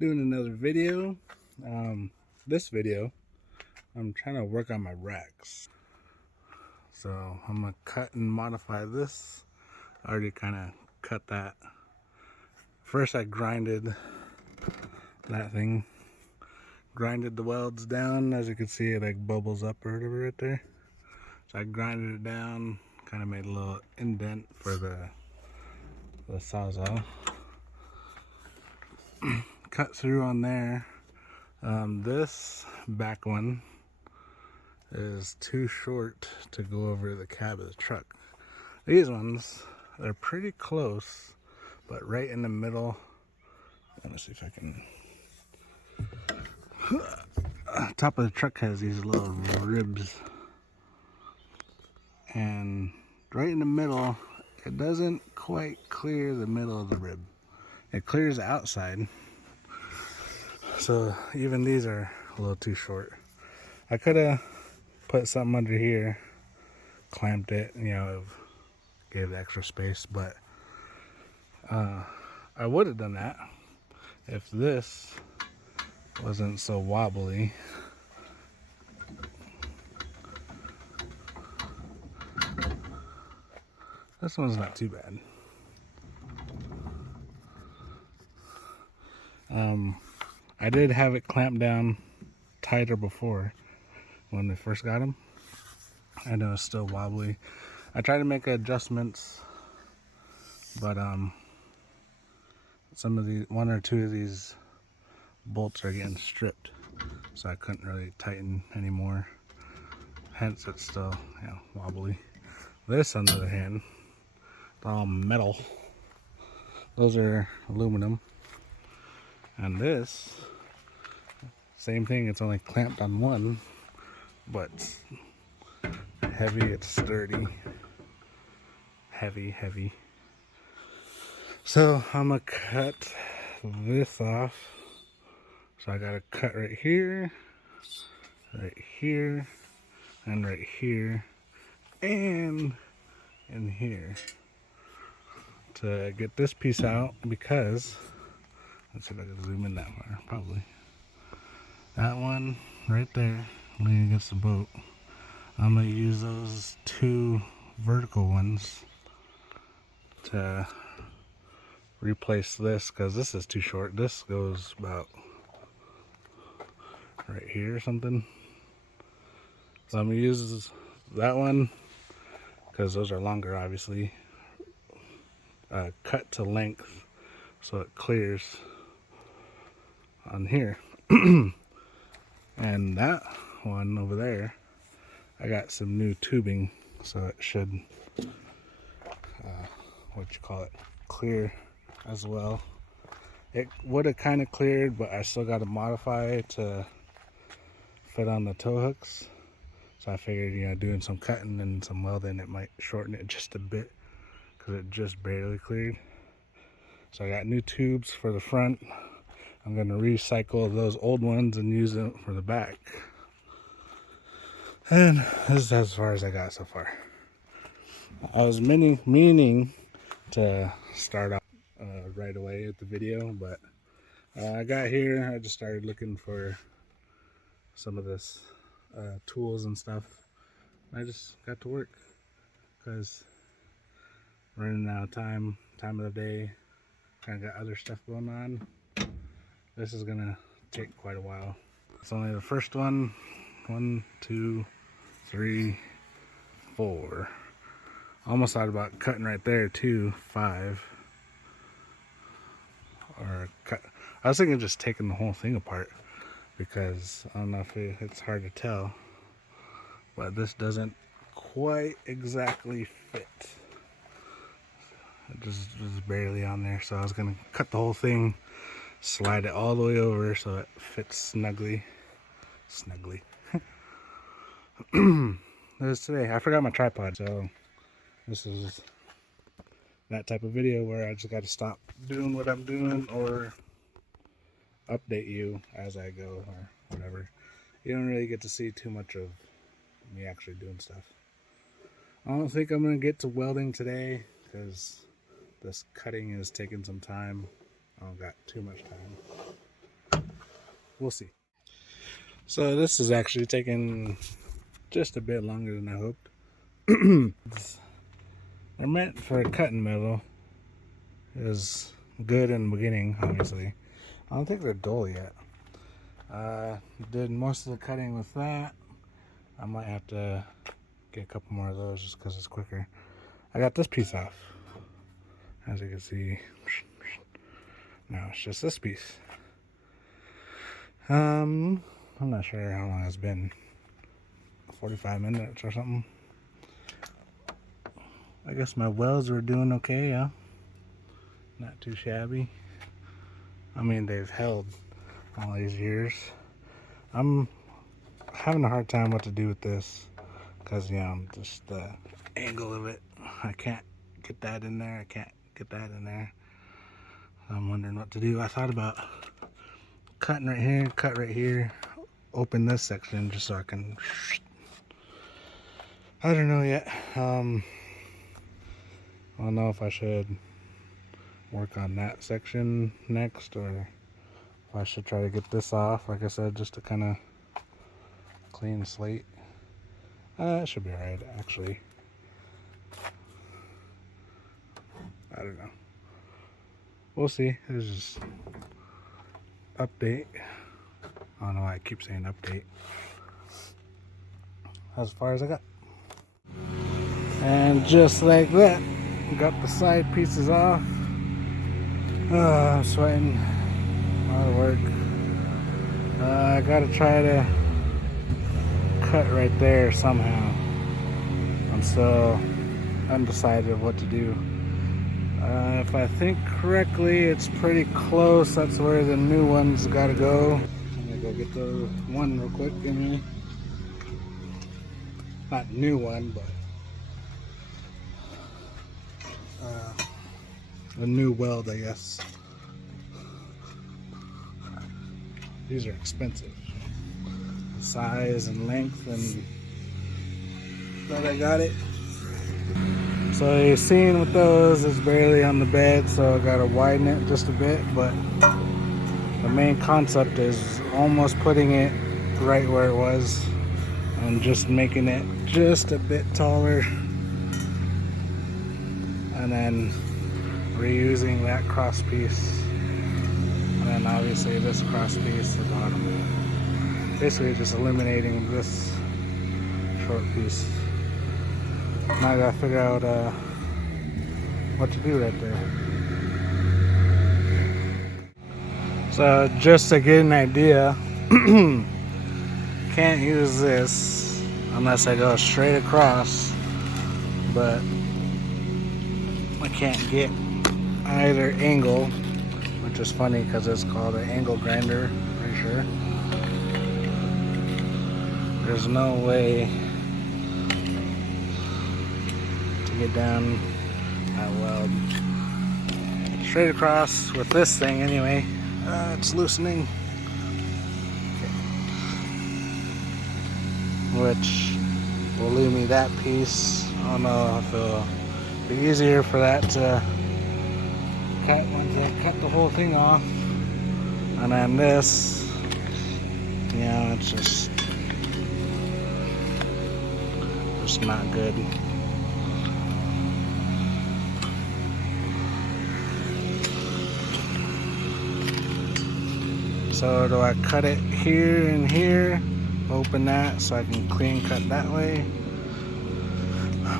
Doing another video. This video, I'm trying to work on my racks. So I'm gonna cut and modify this. I already kind of cut that. First I grinded that thing. Grinded the welds down. As you can see, it like bubbles up or whatever right there. So I grinded it down, kind of made a little indent for the sawzall. Cut through on there. This back one is too short to go over the cab of the truck. These ones, they're pretty close, but right in the middle. Let me see if I can. Top of the truck has these little ribs, and right in the middle, it doesn't quite clear the middle of the rib. It clears the outside, so even these are a little too short. I could have put something under here, clamped it, you know, gave it extra space, but I would have done that if this wasn't so wobbly. This one's not too bad. I did have it clamped down tighter before when we first got them. I know it's still wobbly. I tried to make adjustments, but some of the one or two of these bolts are getting stripped, so I couldn't really tighten anymore. Hence, it's still, you know, wobbly. This, on the other hand, it's all metal. Those are aluminum. And this, same thing, it's only clamped on one, but it's heavy, it's sturdy. Heavy. So I'm gonna cut this off. So I gotta cut right here, and right here, and in here to get this piece out, because let's see if I can zoom in that far. Probably that one right there, leaning against the boat. I'm gonna use those two vertical ones to replace this, because this is too short. This goes about right here or something. So I'm gonna use that one because those are longer, obviously. Cut to length so it clears on here. And that one over there, I got some new tubing, so it should clear as well. It would have kind of cleared, but I still got to modify it to fit on the tow hooks. So I figured, you know, doing some cutting and some welding, it might shorten it just a bit, because it just barely cleared. So I got new tubes for the front. I'm going to recycle those old ones and use them for the back. And this is as far as I got so far. I was meaning to start off right away at the video, but I got here, I just started looking for some of this tools and stuff. I just got to work because running out of time of the day, kind of got other stuff going on. This is gonna take quite a while. It's only the first one. 1, 2, 3, 4. Almost thought about cutting right there too. 5. Or cut. I was thinking just taking the whole thing apart, because I don't know if it's hard to tell, but this doesn't quite exactly fit. It just was barely on there, so I was gonna cut the whole thing, slide it all the way over so it fits snugly. This is today. I forgot my tripod, so this is that type of video where I just got to stop doing what I'm doing or update you as I go or whatever. You don't really get to see too much of me actually doing stuff. I don't think I'm going to get to welding today because this cutting is taking some time. I don't got too much time. we'll see. So this is actually taking just a bit longer than I hoped. They're meant for cutting metal. It was good in the beginning, obviously. I don't think they're dull yet. Did most of the cutting with that. I might have to get a couple more of those just because it's quicker. I got this piece off. As you can see, now it's just this piece. I'm not sure how long it's been. 45 minutes or something. I guess my welds were doing okay, yeah. Not too shabby. I mean, they've held all these years. I'm having a hard time what to do with this because, just the angle of it. I can't get that in there. I can't get that in there. I'm wondering what to do. I thought about cutting right here, cut right here, open this section just so I can. I don't know yet. I don't know if I should work on that section next or if I should try to get this off, like I said, just to kind of clean slate. It should be alright, actually. I don't know. We'll see. This is just update. I don't know why I keep saying update. As far as I got. And just like that, got the side pieces off. I'm sweating. A lot of work. I gotta try to cut right there somehow. I'm still undecided of what to do. If I think correctly, it's pretty close. That's where the new one's gotta go. I'm gonna go get the one real quick. Anyway. Not new one, but a new weld, I guess. These are expensive. The size and length, and but I got it. So you're seeing with those, it's barely on the bed, so I gotta widen it just a bit, but the main concept is almost putting it right where it was and just making it just a bit taller, and then reusing that cross piece, and then obviously this cross piece at the bottom. Basically just eliminating this short piece. Now I gotta figure out what to do right there. So just to get an idea, can't use this unless I go straight across, but I can't get either angle, which is funny because it's called an angle grinder, pretty sure. There's no way to get down that weld straight across with this thing anyway. It's loosening, which will leave me that piece. I don't know if it'll be easier for that to cut once I cut the whole thing off, and then this, it's just not good. So do I cut it here and here, open that so I can clean cut that way?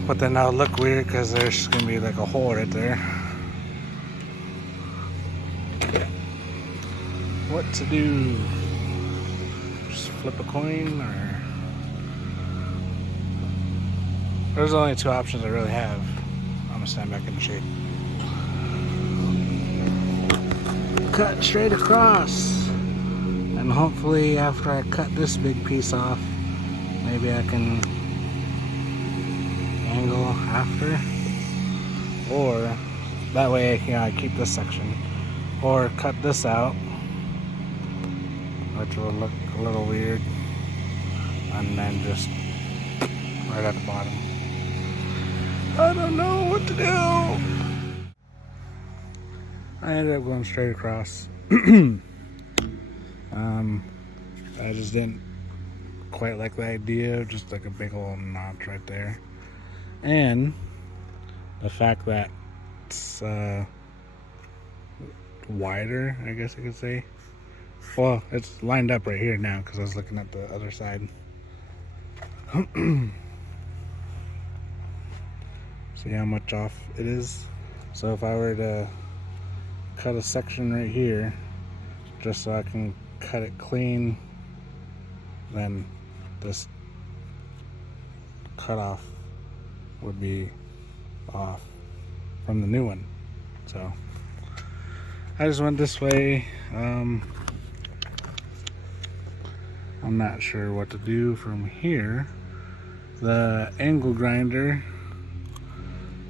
But then that'll look weird because there's gonna be like a hole right there. What to do? Just flip a coin, or there's only two options I really have. I'm gonna stand back in the shade. Cut straight across, and hopefully after I cut this big piece off, maybe I can angle after, or that way I keep this section, or cut this out, which will look a little weird, and then just right at the bottom. I don't know what to do. I ended up going straight across. I just didn't quite like the idea of just like a big old notch right there. And the fact that it's wider, I guess I could say. Well, it's lined up right here now because I was looking at the other side. See how much off it is? So if I were to cut a section right here, just so I can cut it clean, then this cutoff would be off from the new one. So I just went this way. I'm not sure what to do from here. The angle grinder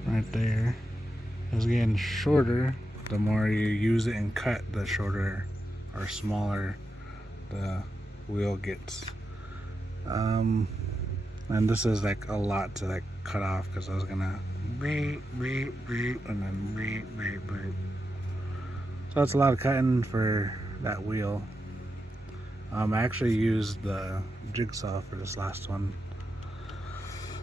right there is getting shorter. The more you use it and cut, the shorter or smaller the wheel gets. And this is like a lot to like cut off because I was gonna and then so it's a lot of cutting for that wheel. I actually used the jigsaw for this last one.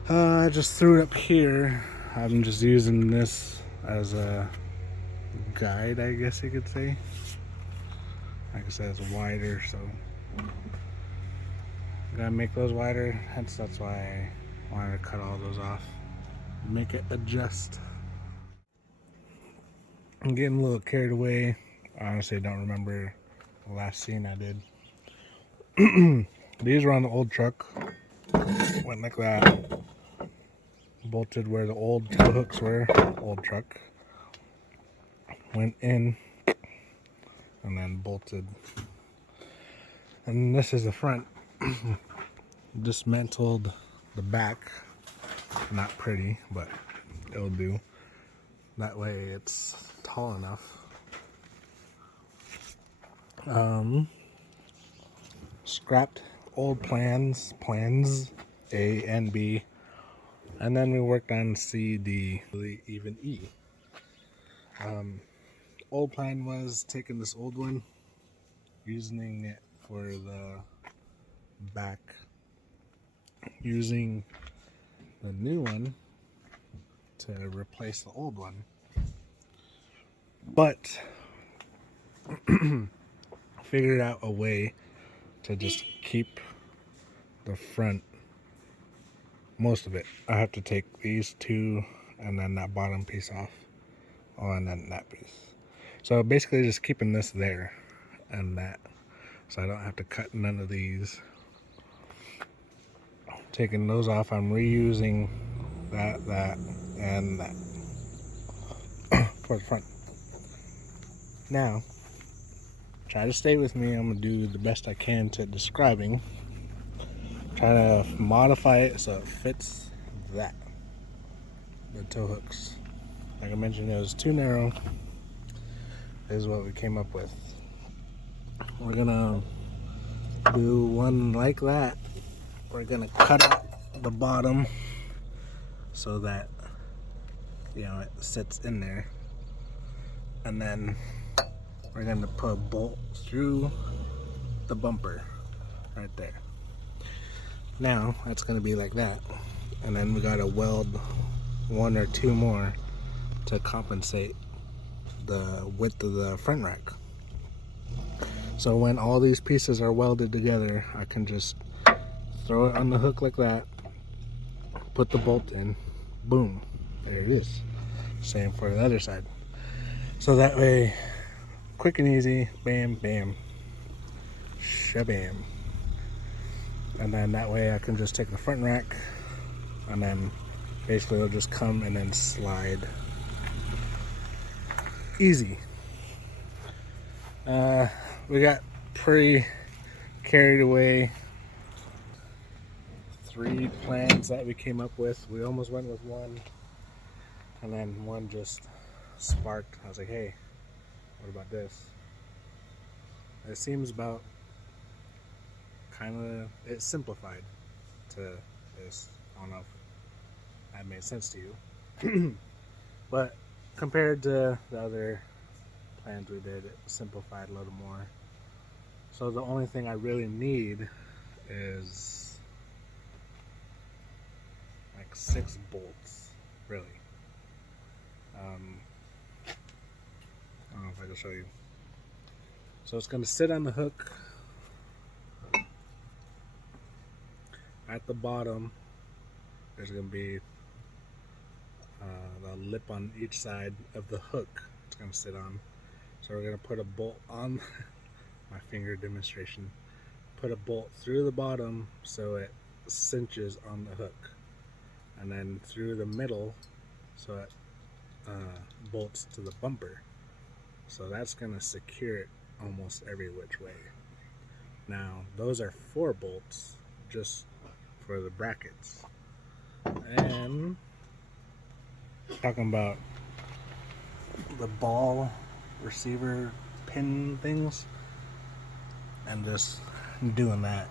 I just threw it up here. I'm just using this as a guide, I guess you could say. Like I said, it's wider, so gotta make those wider. Hence, that's why I wanted to cut all those off, make it adjust. I'm getting a little carried away. I honestly don't remember the last scene I did. These were on the old truck. Went like that. Bolted where the old tow hooks were. Old truck. Went in and then bolted. And this is the front. Dismantled the back. Not pretty, but it'll do. That way it's tall enough. Scrapped old plans A and B, and then we worked on C, D, even E. Old plan was taking this old one, using it for the back, using the new one to replace the old one, but figured out a way to just keep the front, most of it. I have to take these two and then that bottom piece off. Oh, and then that piece. So basically just keeping this there and that. So I don't have to cut none of these. Taking those off, I'm reusing that, and that for the front. Now, try to stay with me. I'm gonna do the best I can to describing. Try to modify it so it fits that. The tow hooks. Like I mentioned, it was too narrow. This is what we came up with. We're gonna do one like that. We're gonna cut out the bottom so that, you know, it sits in there. And then we're gonna put a bolt through the bumper right there. Now that's gonna be like that, and then we gotta weld one or two more to compensate the width of the front rack. So when all these pieces are welded together, I can just throw it on the hook like that, put the bolt in, boom, there it is. Same for the other side. So that way, quick and easy, bam, bam, shabam. And then that way I can just take the front rack and then basically it'll just come and then slide. Easy. We got pretty carried away. 3 plans that we came up with. We almost went with one, and then one just sparked. I was like, hey, what about this? It seems about kind of, it's simplified to this. I don't know if that made sense to you. But compared to the other plans we did, it simplified a little more. So the only thing I really need is like 6 bolts, really. I don't know if I can show you. So it's going to sit on the hook at the bottom. There's going to be the lip on each side of the hook it's going to sit on. So we're going to put a bolt on my finger demonstration. Put a bolt through the bottom so it cinches on the hook, and then through the middle so it bolts to the bumper. So that's going to secure it almost every which way. Now those are 4 bolts just for the brackets. And talking about the ball receiver pin things and just doing that.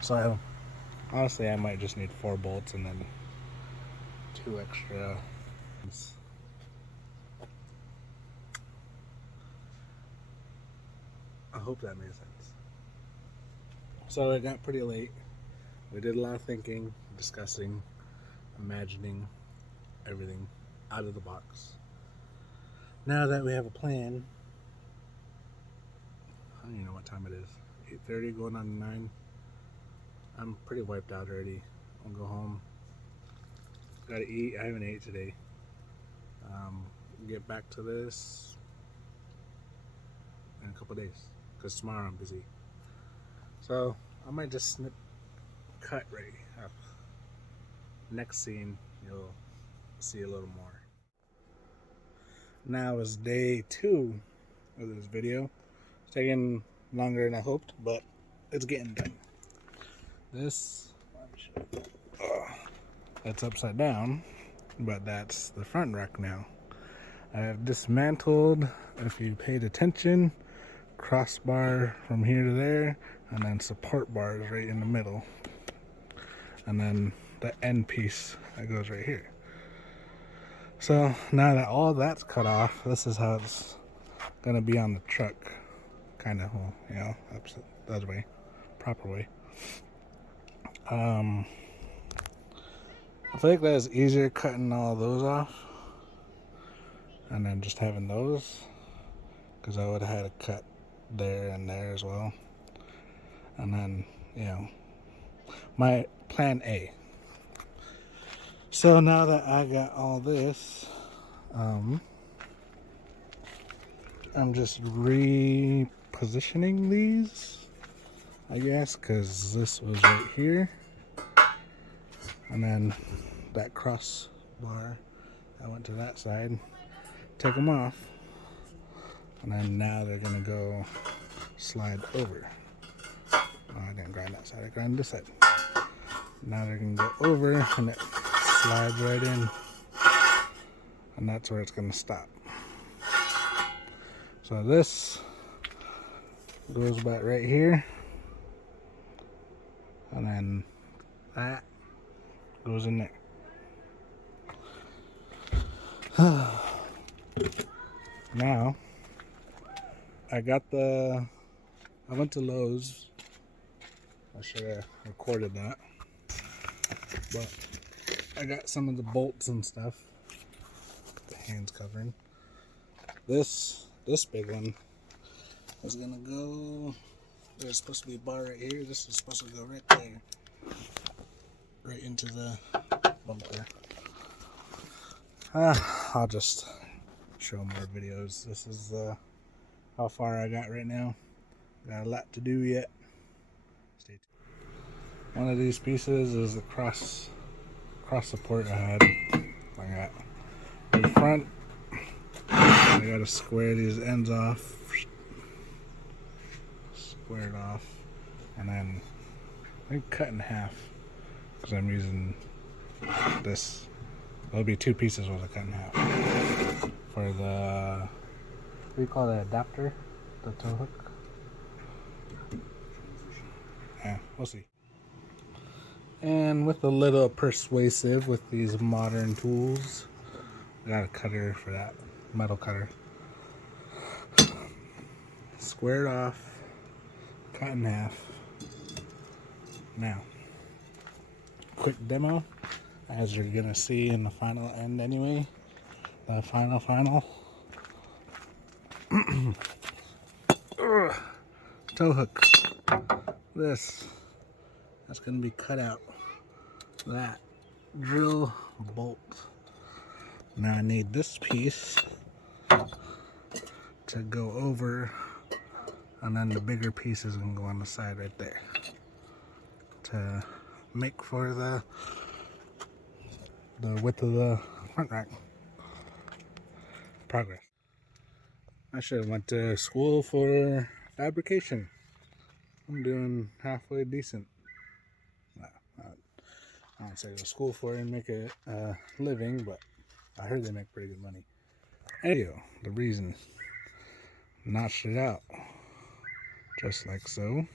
So honestly I might just need 4 bolts and then 2 extra. I hope that made sense. So it got pretty late. We did a lot of thinking, discussing, imagining everything out of the box. Now that we have a plan, I don't even know what time it is. 8:30 going on 9. I'm pretty wiped out already. I'll go home. Gotta eat. I haven't ate today. Get back to this in a couple days because tomorrow I'm busy. So I might just cut right up. Next scene, you'll see a little more. Now is day 2 of this video. It's taking longer than I hoped, but it's getting done. This, that's upside down, but that's the front rack now. I have dismantled, if you paid attention, crossbar from here to there, and then support bars right in the middle. And then the end piece that goes right here. So now that all that's cut off, this is how it's gonna be on the truck. Kind of, well, you know, that way, proper way. I feel like that is easier cutting all those off and then just having those, because I would have had to cut there and there as well. And then, you know, my plan A. So now that I got all this, I'm just repositioning these, I guess, because this was right here, and then that crossbar, I went to that side, take them off, and then now they're gonna go slide over. Oh, I didn't grind that side, I grinded this side. Now they're gonna go over and it slides right in, and that's where it's gonna stop. So this goes back right here, and then that goes in there. Now I went to Lowe's. I should have recorded that, but I got some of the bolts and stuff. The hands covering. This big one is gonna go. There's supposed to be a bar right here. This is supposed to go right there, right into the bumper. I'll just show more videos. This is how far I got right now. Got a lot to do yet. Stay tuned. One of these pieces is the cross support I had. I got in front. I gotta square these ends off. Square it off, and then I cut in half because I'm using this. There'll be 2 pieces with a cut in half for the, what do you call that, adapter, the tow hook? Yeah, we'll see. And with a little persuasive with these modern tools, I got a cutter for that, metal cutter. Square it off, cut in half. Now, quick demo, as you're gonna see in the final end anyway. The final tow hook. That's gonna be cut out. That drill bolt. Now I need this piece to go over, and then the bigger piece is gonna go on the side right there to make for the width of the front rack. Progress. I should have went to school for fabrication. I'm doing halfway decent. I don't say go to school for it and make a living, but I heard they make pretty good money. Anyway, the reason, notched it out just like so.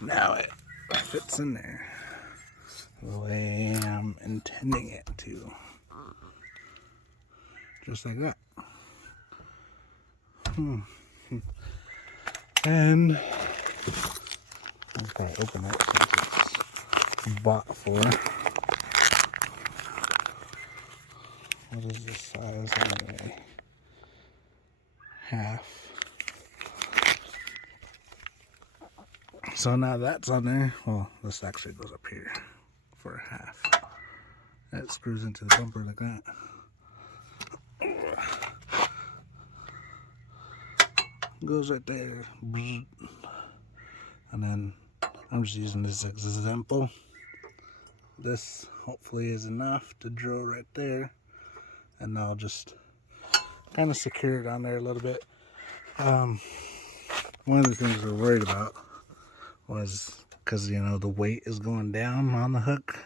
Now it fits in there the way I'm intending it to, just like that. And I'll probably open it since it's bought for. What is the size anyway? Half. So now that's on there. Well, this actually goes up here for half. That screws into the bumper like that. Goes right there. And then I'm just using this example. This hopefully is enough to drill right there. And I'll just kind of secure it on there a little bit. One of the things we're worried about was because, you know, the weight is going down on the hook,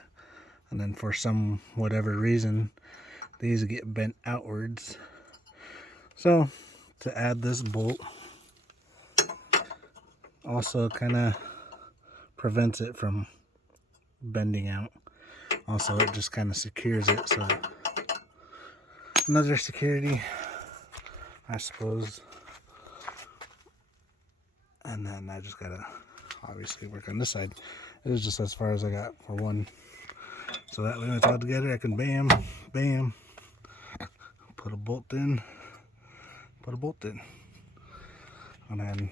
and then for some whatever reason these get bent outwards. So to add this bolt also kind of prevents it from bending out. Also, it just kind of secures it, so another security, I suppose. And then I just gotta obviously work on this side. It is just as far as I got for one. So that way when it's all together, I can bam, bam, put a bolt in, and then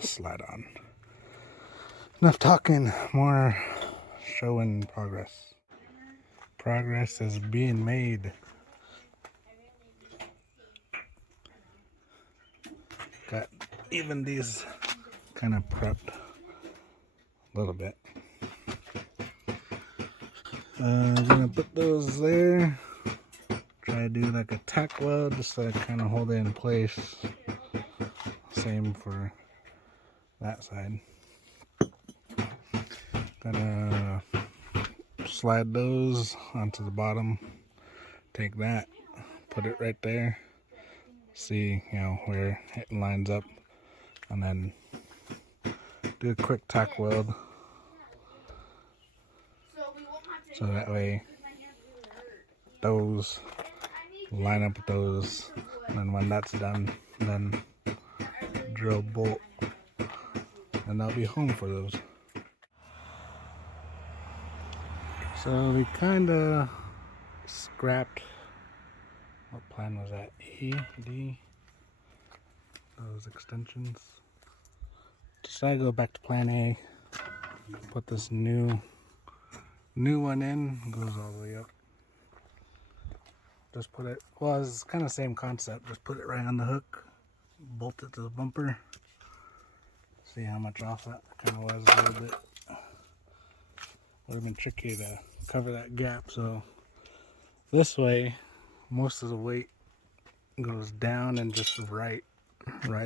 slide on. Enough talking, more showing progress. Progress is being made. Got even these kind of prepped a little bit. I'm gonna put those there. Try to do like a tack weld just to kind of hold it in place. Same for that side. Gonna slide those onto the bottom. Take that, put it right there. See, you know, where it lines up, and then do a quick tack weld. So that way those line up with those, and then when that's done, then drill bolt, and I'll be home for those. So we kind of scrapped, what plan was that? E, D, those extensions. Decided to go back to plan A, put this new one in, goes all the way up. Just put it, well, it's kind of the same concept, just put it right on the hook, bolt it to the bumper. See how much off that kind of was a little bit. Would have been tricky to cover that gap, so this way most of the weight goes down and just right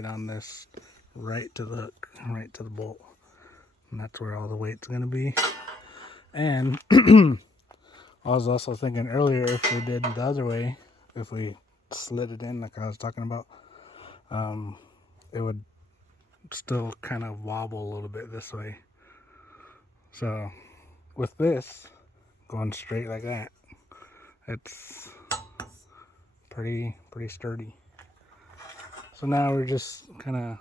on this, right to the hook, right to the bolt, and that's where all the weight's going to be. And I was also thinking earlier, if we did the other way, if we slid it in like I was talking about, it would still kind of wobble a little bit this way. So with this going straight like that, it's pretty sturdy. So now we're just kind of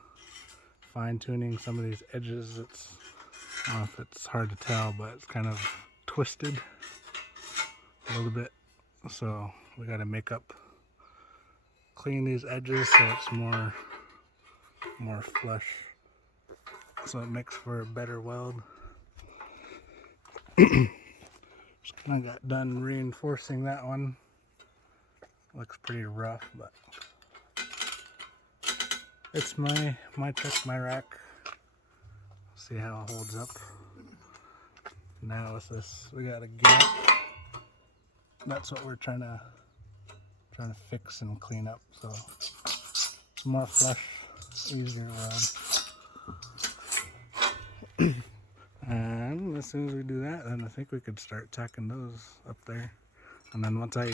fine tuning some of these edges. It's, I don't know if it's hard to tell, but it's kind of twisted a little bit. So we got to make up, clean these edges so it's more flush, so it makes for a better weld. Just kind of got done reinforcing that one. Looks pretty rough, but it's my truck, my rack. See how it holds up. Now with this, we got a gap. That's what we're trying to fix and clean up, so it's more flush, easier to weld. And as soon as we do that, then I think we could start tacking those up there. And then once I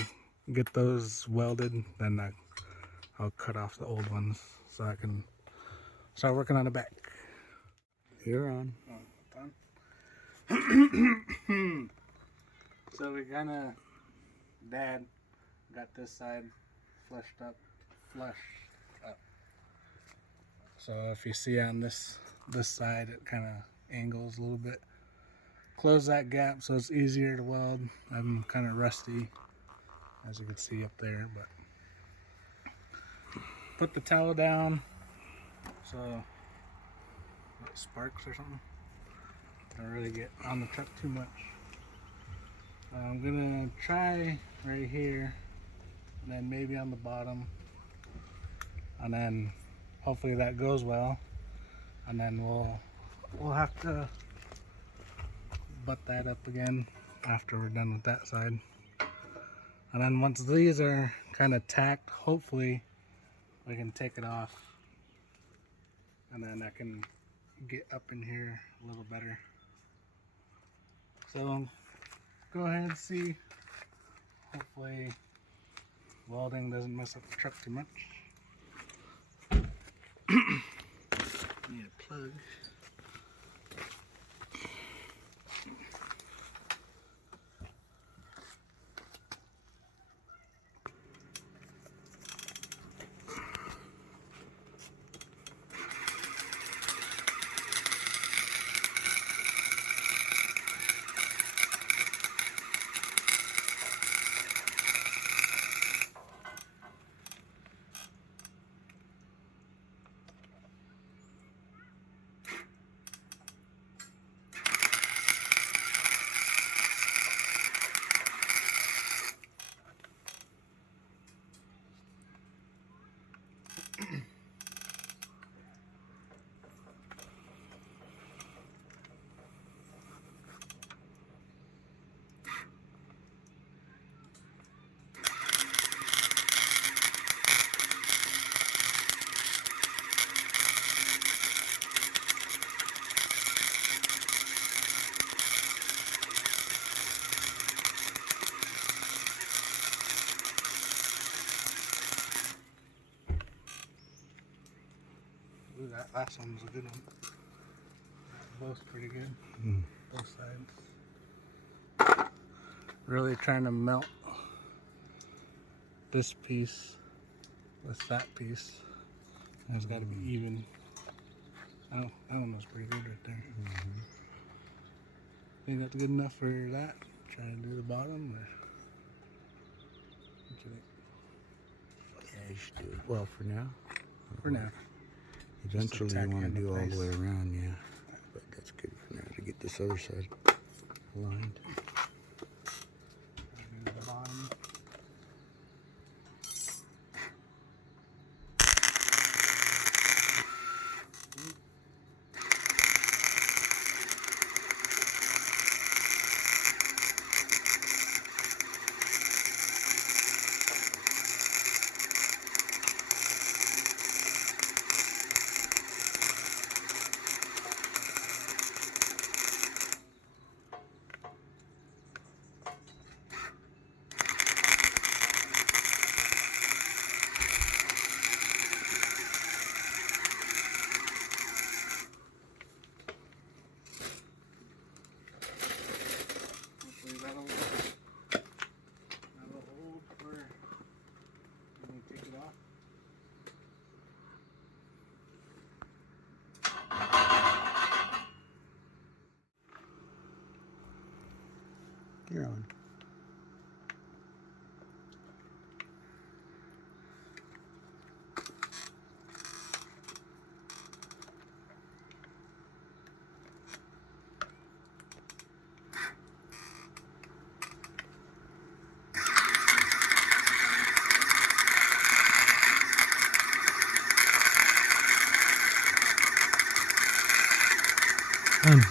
get those welded, then I'll cut off the old ones so I can start working on the back. You're on. Done. So we Dad got this side flushed up. So if you see on this side, it kind of angles a little bit. Close that gap so it's easier to weld. I'm kind of rusty, as you can see up there, but put the towel down so it sparks or something. Don't really get on the truck too much. I'm gonna try right here, and then maybe on the bottom, and then hopefully that goes well, and then we'll have to butt that up again after we're done with that side. And then once these are kind of tacked, hopefully we can take it off, and then I can get up in here a little better. So go ahead and see. Hopefully welding doesn't mess up the truck too much. Need a plug. Ooh, that last one was a good one. Both pretty good. Both sides. Really trying to melt this piece with that piece. And it's got to be even. Oh, that one was pretty good right there. Think that's good enough for that? Try to do the bottom, or what you think? Yeah, you should do it. Well, for now. For now. Eventually you want to do all the way around, yeah. But that's good for now to get this other side aligned. Do the bottom. You're on. On.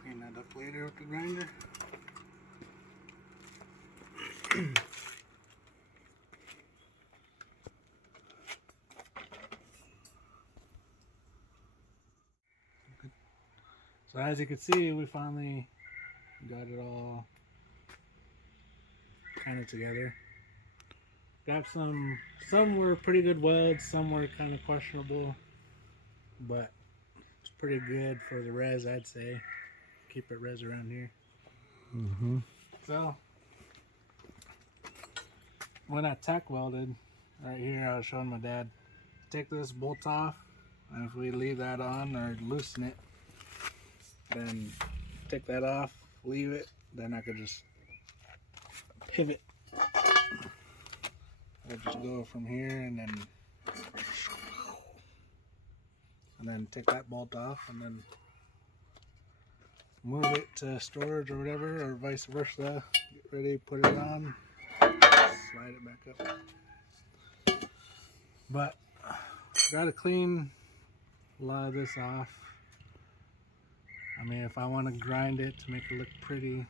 Clean that up later with the grinder. So as you can see, we finally got it all kind of together. Got some were pretty good welds, some were kind of questionable, but it's pretty good for the res, I'd say. Keep it res around here. So when I tack welded, right here I was showing my dad, take this bolt off, and if we leave that on or loosen it, then take that off, leave it, then I could just pivot. I just go from here and then take that bolt off and then move it to storage or whatever, or vice versa. Get ready, put it on, slide it back up. But gotta clean a lot of this off. I mean, if I want to grind it to make it look pretty,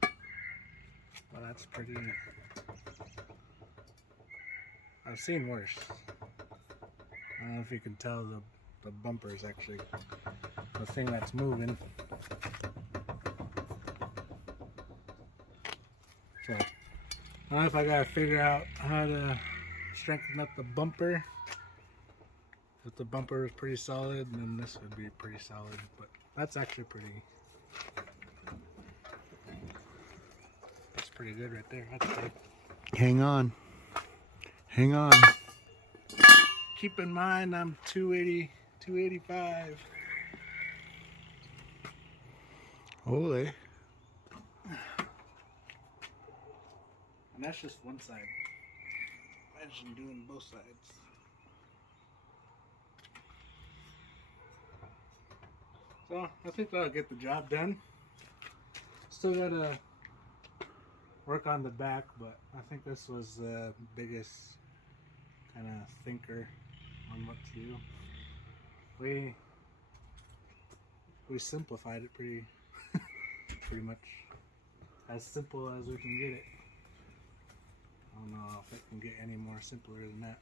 well, that's pretty. I've seen worse. I don't know if you can tell the bumper is actually the thing that's moving. So I don't know if I gotta figure out how to strengthen up the bumper. If the bumper is pretty solid, then this would be pretty solid, but that's actually that's pretty good right there. That's good. Hang on. Hang on. Keep in mind I'm 280, 285. Holy. And that's just one side. Imagine doing both sides. So I think that'll get the job done. Still gotta work on the back, but I think this was the biggest kind of thinker on what to do. We simplified it pretty pretty much as simple as we can get it. I don't know if it can get any more simpler than that.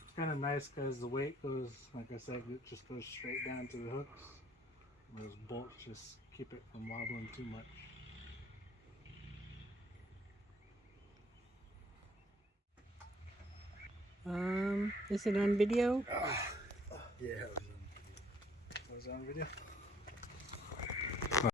It's kind of nice because the weight goes, like I said, it just goes straight down to the hooks. Those bolts just keep it from wobbling too much. Is it on video? Yeah, it was on video.